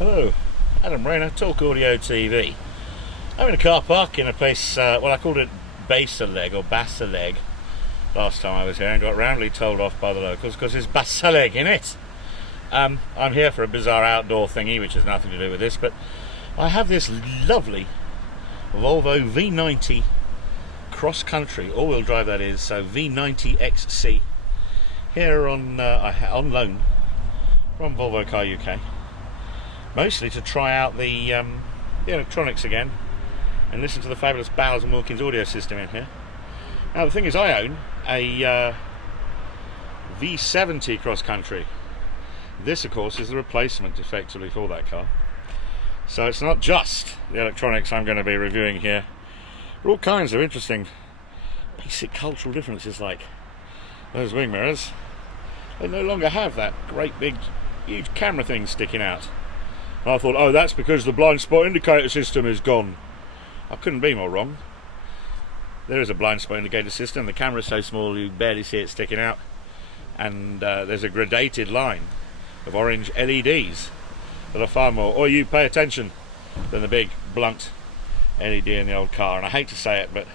Hello, Adam Rayner, Talk Audio TV. I'm in a car park in a place, well, I called it Basaleg or Basaleg last time I was here, and got roundly told off by the locals because there's Basaleg in it. I'm here for a bizarre outdoor thingy which has nothing to do with this, but I have this lovely Volvo V90 cross-country, all-wheel drive that is, so V90XC, here on loan from Volvo Car UK. Mostly to try out the electronics again and listen to the fabulous Bowers Wilkins audio system in here. Now the thing is, I own a V70 cross country. This of course is the replacement effectively for that car. So it's not just the electronics I'm going to be reviewing here. There are all kinds of interesting basic cultural differences, like those wing mirrors. They no longer have that great big huge camera thing sticking out. I thought, oh, that's because the blind spot indicator system is gone. I couldn't be more wrong. There is a blind spot indicator system. The camera is so small you barely see it sticking out. And there's a gradated line of orange LEDs that are far more, or you pay attention, than the big blunt LED in the old car. And I hate to say it, but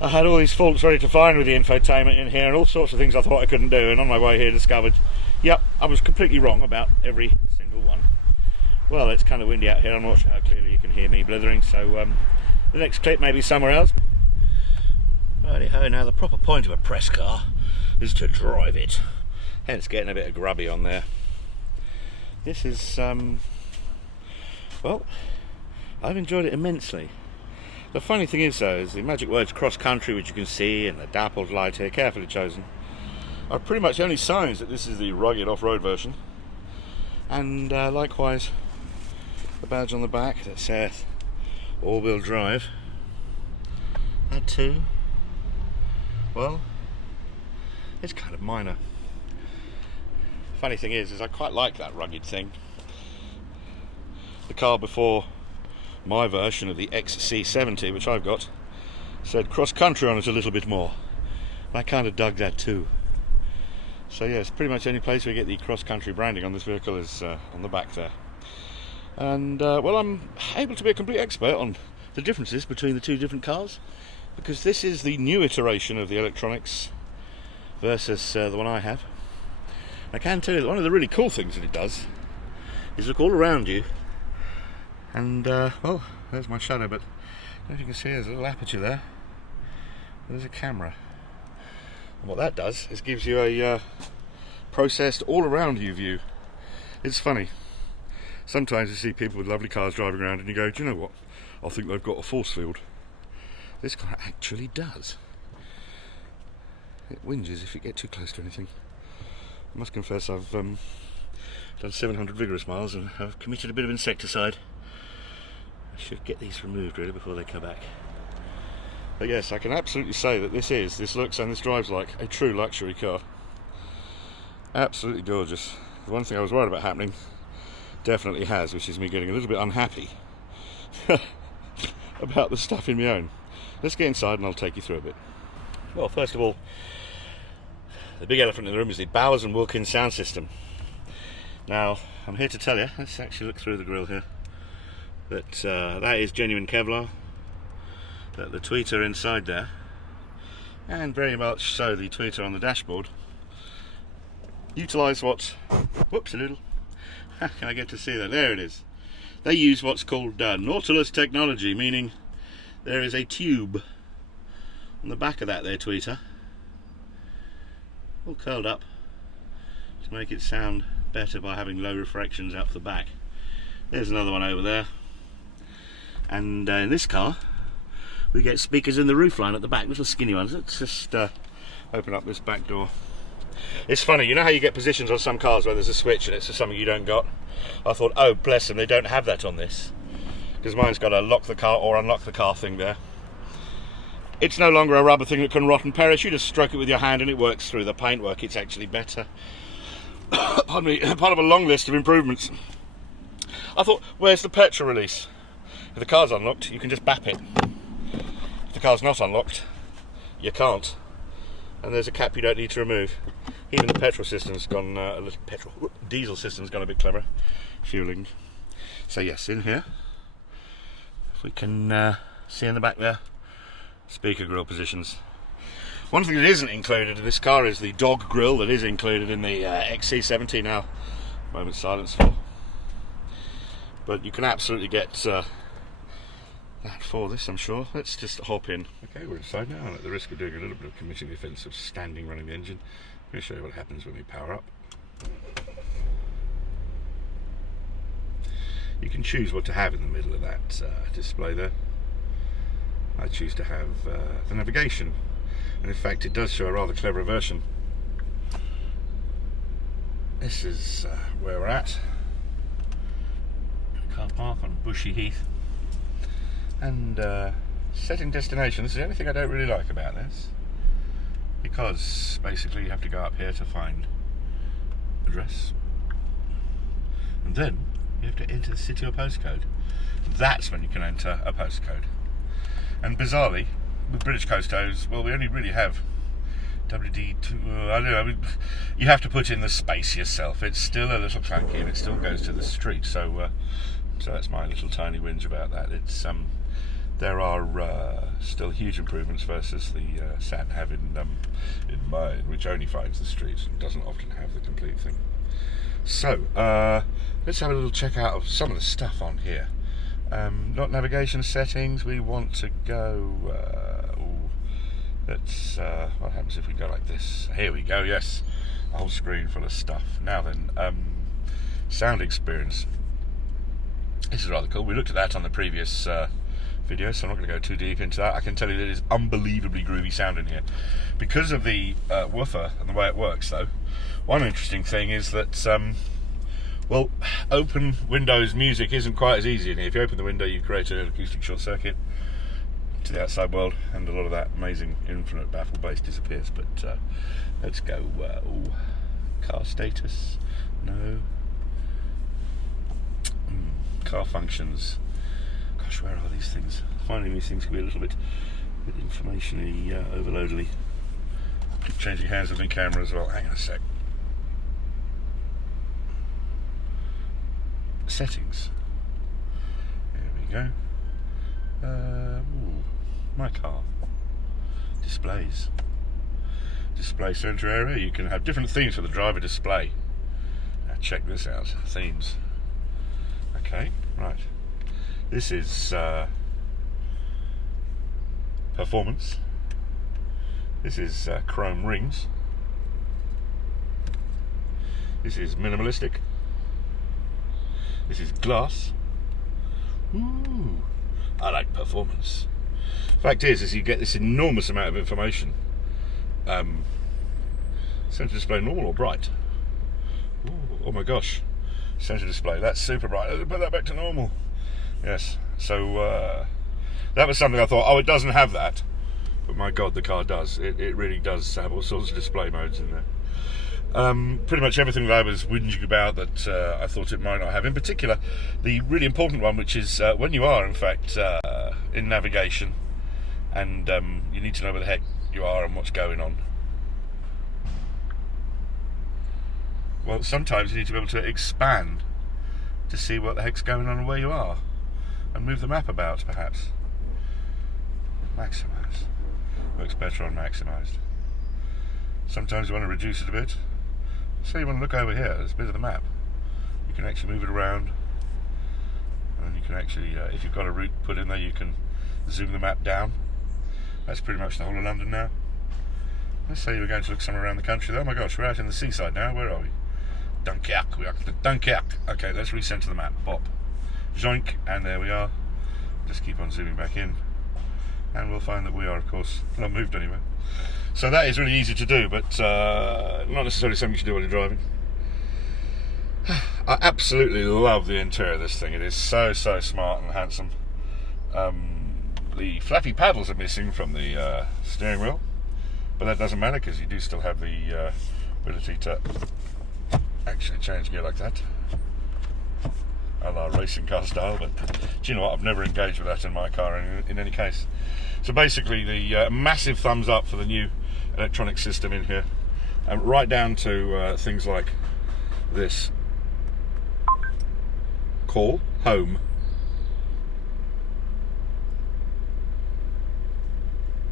I had all these faults ready to find with the infotainment in here and all sorts of things I thought I couldn't do, and on my way here discovered, yep, I was completely wrong about every single one. Well, it's kind of windy out here. I'm not sure how clearly you can hear me blithering, so the next clip may be somewhere else. Righty-ho, now the proper point of a press car is to drive it, hence getting a bit of grubby on there. This is, well, I've enjoyed it immensely. The funny thing is though, is the magic words cross-country, which you can see, and the dappled light here, carefully chosen, are pretty much the only signs that this is the rugged off-road version. And likewise, the badge on the back that says all-wheel drive. That too, well, it's kind of minor. Funny thing is I quite like that rugged thing. The car before my version of the XC70, which I've got, said cross-country on it a little bit more. I kind of dug that too. So yes, pretty much any place we get the cross-country branding on this vehicle is on the back there. And well, I'm able to be a complete expert on the differences between the two different cars, because this is the new iteration of the electronics versus the one I have. I can tell you that one of the really cool things that it does is look all around you, and well, there's my shadow, but I don't know if you can see there's a little aperture there. There's a camera. And what that does is gives you a processed all around you view. It's funny. Sometimes you see people with lovely cars driving around and you go, do you know what? I think they've got a force field. This car actually does. It whinges if you get too close to anything. I must confess I've done 700 vigorous miles and I've committed a bit of insecticide. I should get these removed really before they come back. But yes, I can absolutely say that this looks and this drives like a true luxury car. Absolutely gorgeous. The one thing I was worried about happening definitely has, which is me getting a little bit unhappy about the stuff in my own. Let's get inside and I'll take you through a bit. Well, first of all, the big elephant in the room is the Bowers and Wilkins sound system. Now, I'm here to tell you, let's actually look through the grille here, that that is genuine Kevlar, that the tweeter inside there, and very much so the tweeter on the dashboard, utilise what, whoops a little, can I get to see that? There it is. They use what's called Nautilus technology, meaning there is a tube on the back of that there tweeter, all curled up to make it sound better by having low reflections out the back. There's another one over there, and in this car we get speakers in the roofline at the back, little skinny ones. Let's just open up this back door. It's funny, you know how you get positions on some cars where there's a switch and it's for something you don't got? I thought, oh bless them, they don't have that on this, because mine's got a lock the car or unlock the car thing there. It's no longer a rubber thing that can rot and perish. You just stroke it with your hand and it works through the paintwork. It's actually better. Pardon me, part of a long list of improvements. I thought, where's the petrol release? If the car's unlocked, you can just bap it. If the car's not unlocked, you can't. and there's a cap you don't need to remove. Even the petrol system's gone diesel system's gone a bit clever, fueling. So yes, in here, if we can see in the back there, speaker grille positions. One thing that isn't included in this car is the dog grille that is included in the XC70 now. Moment silence for. But you can absolutely get that for this, I'm sure. Let's just hop in. Okay, we're inside now, and at the risk of doing a little bit of committing the offence of standing running the engine, I'm going to show you what happens when we power up. You can choose what to have in the middle of that display there. I choose to have the navigation, and in fact it does show a rather clever version. This is where we're at. Car park on Bushy Heath, and setting destination. This is the only thing I don't really like about this, because basically you have to go up here to find address, and then you have to enter the city or postcode. That's when you can enter a postcode. And bizarrely, with British postcodes, well, we only really have WD2, I don't know, you have to put in the space yourself. It's still a little clunky, and it still goes to the street, so that's my little tiny whinge about that. It's there are still huge improvements versus the sat-nav in mine, which only finds the streets and doesn't often have the complete thing. So, let's have a little check out of some of the stuff on here. Not navigation settings, we want to go, let's, what happens if we go like this? Here we go, yes, a whole screen full of stuff. Now then, sound experience. This is rather cool. We looked at that on the previous video, so I'm not going to go too deep into that. I can tell you that it is unbelievably groovy sound in here. Because of the woofer and the way it works, though, one interesting thing is that, well, open Windows music isn't quite as easy in here. If you open the window, you create an acoustic short circuit to the outside world, and a lot of that amazing infinite baffle bass disappears. But let's go, car status, no. Car functions. Gosh, where are these things? Finding these things can be a little bit information-y, overloadedly. Changing hands with the camera as well. Hang on a sec. Settings. There we go. My car. Displays. Display center area. You can have different themes for the driver display. Now check this out. Themes. Okay, right. This is performance. This is chrome rings. This is minimalistic. This is glass. Ooh, I like performance. Fact is you get this enormous amount of information. Center display normal or bright? Ooh, oh my gosh. Center display, that's super bright. Let's put that back to normal. Yes, so that was something I thought, oh, it doesn't have that. But my God, the car does. It really does have all sorts of display modes in there. Pretty much everything that I was whinging about that I thought it might not have. In particular, the really important one, which is when you are, in fact, in navigation, and you need to know where the heck you are and what's going on. Well, sometimes you need to be able to expand to see what the heck's going on and where you are, and move the map about, perhaps. Maximise. Works better on maximised. Sometimes you want to reduce it a bit. Say you want to look over here, there's a bit of the map. You can actually move it around, and you can actually, if you've got a route put in there, you can zoom the map down. That's pretty much the whole of London now. Let's say you were going to look somewhere around the country. Oh my gosh, we're out in the seaside now. Where are we? Dunkirk. We are at Dunkirk. Okay, let's recenter the map. Bop. Joink, and there we are. Just keep on zooming back in, and we'll find that we are, of course, not moved anywhere. So that is really easy to do, but not necessarily something you should do while you're driving. I absolutely love the interior of this thing. It is so smart and handsome. The flappy paddles are missing from the steering wheel, but that doesn't matter because you do still have the ability to actually change gear like that, a la racing car style. But do you know what, I've never engaged with that in my car in any case. So basically the massive thumbs up for the new electronic system in here, and right down to things like this: call home,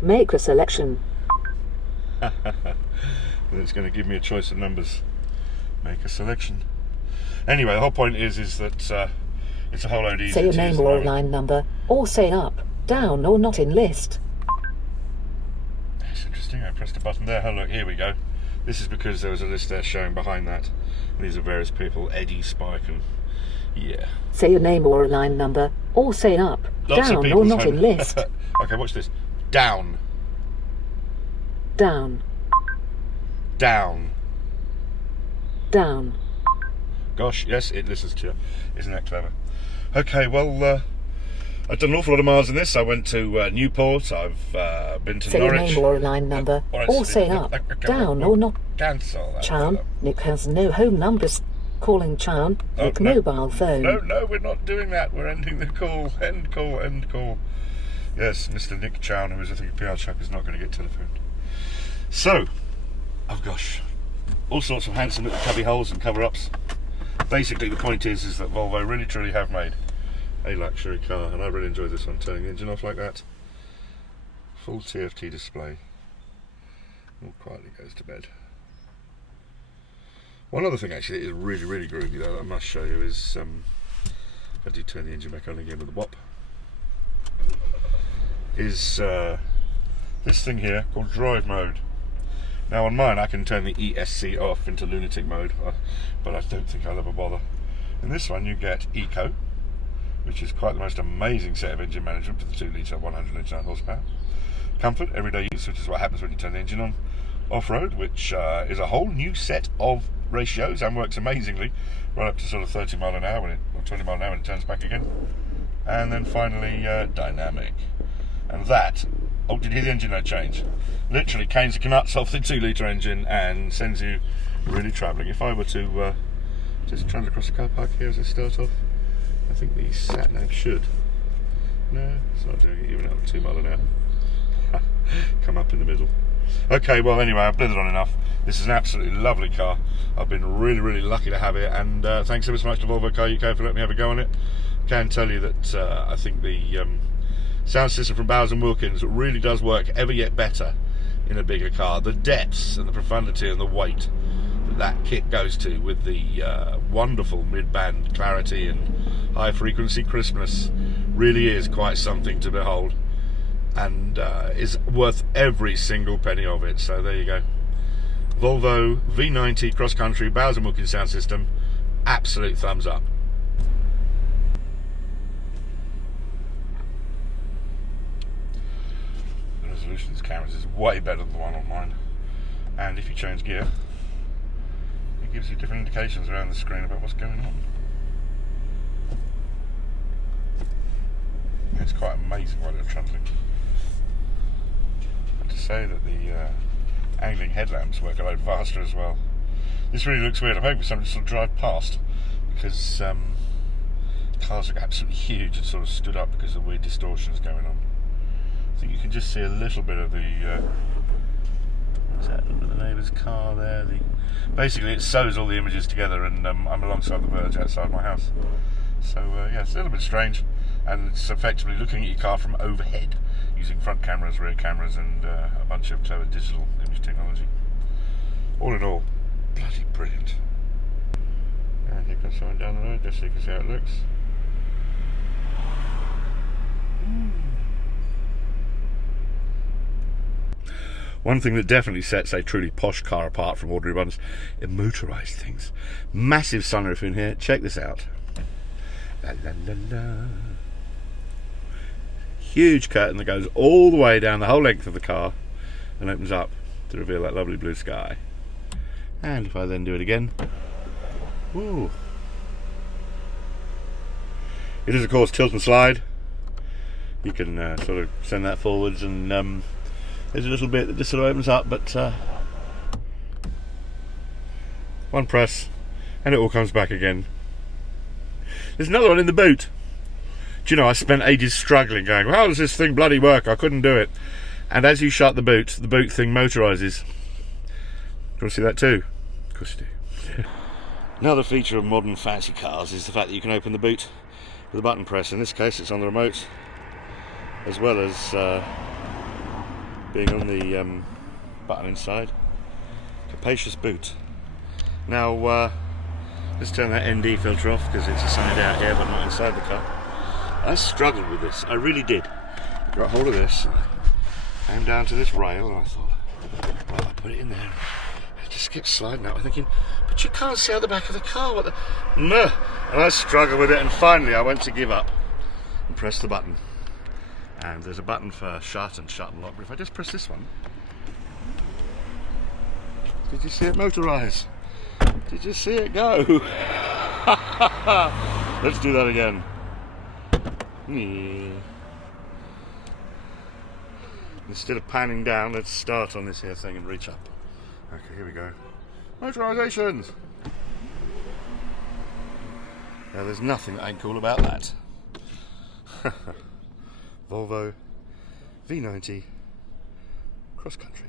make a selection. It's going to give me a choice of numbers. Make a selection. Anyway, the whole point is that it's a whole load easier. Say your name or line number, or say up, down, or not in list. That's interesting. I pressed a button there. Oh look, here we go. This is because there was a list there showing behind that. And these are various people: Eddie, Spike, and yeah. Say your name or line number, or say up, down, or not in list. Okay, watch this. Down. Down. Down. Down. Gosh, yes, it listens to you. Isn't that clever? Okay, well, I've done an awful lot of miles in this. I went to Newport. I've been to say Norwich. Say your name or line number, or say up, down, or not. Cancel that. Chown, Nick has no home numbers. Calling Chown, Nick mobile phone. No, we're not doing that. We're ending the call. End call, end call. Yes, Mr. Nick Chown, who is I think a PR chap, is not going to get telephoned. So, oh gosh, all sorts of handsome little cubby holes and cover-ups. Basically, the point is that Volvo really truly have made a luxury car, and I really enjoyed this one. Turning the engine off like that, full TFT display, all quietly goes to bed. One other thing actually that is really, really groovy though that I must show you is if I do turn the engine back on again with the whop, is this thing here called drive mode. Now on mine I can turn the ESC off into lunatic mode, but I don't think I'll ever bother. In this one you get Eco, which is quite the most amazing set of engine management for the 2 litre 189 horsepower. Comfort, everyday use, which is what happens when you turn the engine on. Off-road, which is a whole new set of ratios and works amazingly right up to sort of 30 mile an hour or 20 mile an hour when it turns back again. And then finally dynamic. And that, oh, did you hear the engine note change? Literally canes the nuts off the 2 litre engine and sends you really travelling. If I were to just trundle across the car park here as I start off, I think the sat nav should. No, it's not doing it even at 2 mile an hour. Come up in the middle. Okay, well anyway, I've blithered on enough. This is an absolutely lovely car. I've been really, really lucky to have it, and thanks ever so much to Volvo Car UK for letting me have a go on it. I can tell you that I think the sound system from Bowers Wilkins really does work ever yet better in a bigger car. The depths and the profundity and the weight that kit goes to, with the wonderful mid-band clarity and high frequency crispness, really is quite something to behold, and is worth every single penny of it. So there you go. Volvo V90 cross country Bowers Wilkins sound system, absolute thumbs up. The resolution of these cameras is way better than the one on mine, and if you change gear it gives you different indications around the screen about what's going on. It's quite amazing while you're trundling. I have to say that the angling headlamps work a lot faster as well. This really looks weird. I'm hoping somebody will sort of drive past, because cars look absolutely huge and sort of stood up because of weird distortions going on. I think you can just see a little bit of the what's that, the neighbour's car there. Basically it sews all the images together, and I'm alongside the verge outside my house. So yeah, it's a little bit strange, and it's effectively looking at your car from overhead using front cameras, rear cameras, and a bunch of clever digital image technology. All in all, bloody brilliant. And here comes someone down the road, just so you can see how it looks. One thing that definitely sets a truly posh car apart from ordinary ones are motorised things. Massive sunroof in here, check this out. La, la, la, la. Huge curtain that goes all the way down the whole length of the car and opens up to reveal that lovely blue sky. And if I then do it again, ooh. It is of course tilt and slide. You can sort of send that forwards, and there's a little bit that just sort of opens up, but one press and it all comes back again. There's another one in the boot. Do you know, I spent ages struggling, going, how does this thing bloody work? I couldn't do it. And as you shut the boot thing motorises. Do you want to see that too? Of course you do. Another feature of modern fancy cars is the fact that you can open the boot with a button press. In this case it's on the remote, as well as being on the button inside. Capacious boot. Now let's turn that ND filter off because it's assigned out here but not inside the car. I struggled with this, I really did. I got hold of this, I came down to this rail and I thought, well, I put it in there. It just kept sliding out. I'm thinking, but you can't see out the back of the car. What the? No. And I struggled with it, and finally I went to give up and press the button. And there's a button for shut and lock. But if I just press this one, did you see it motorise? Did you see it go? Let's do that again. Instead of panning down, let's start on this here thing and reach up. Okay, here we go. Motorisations! Now there's nothing that ain't cool about that. Volvo V90 cross country.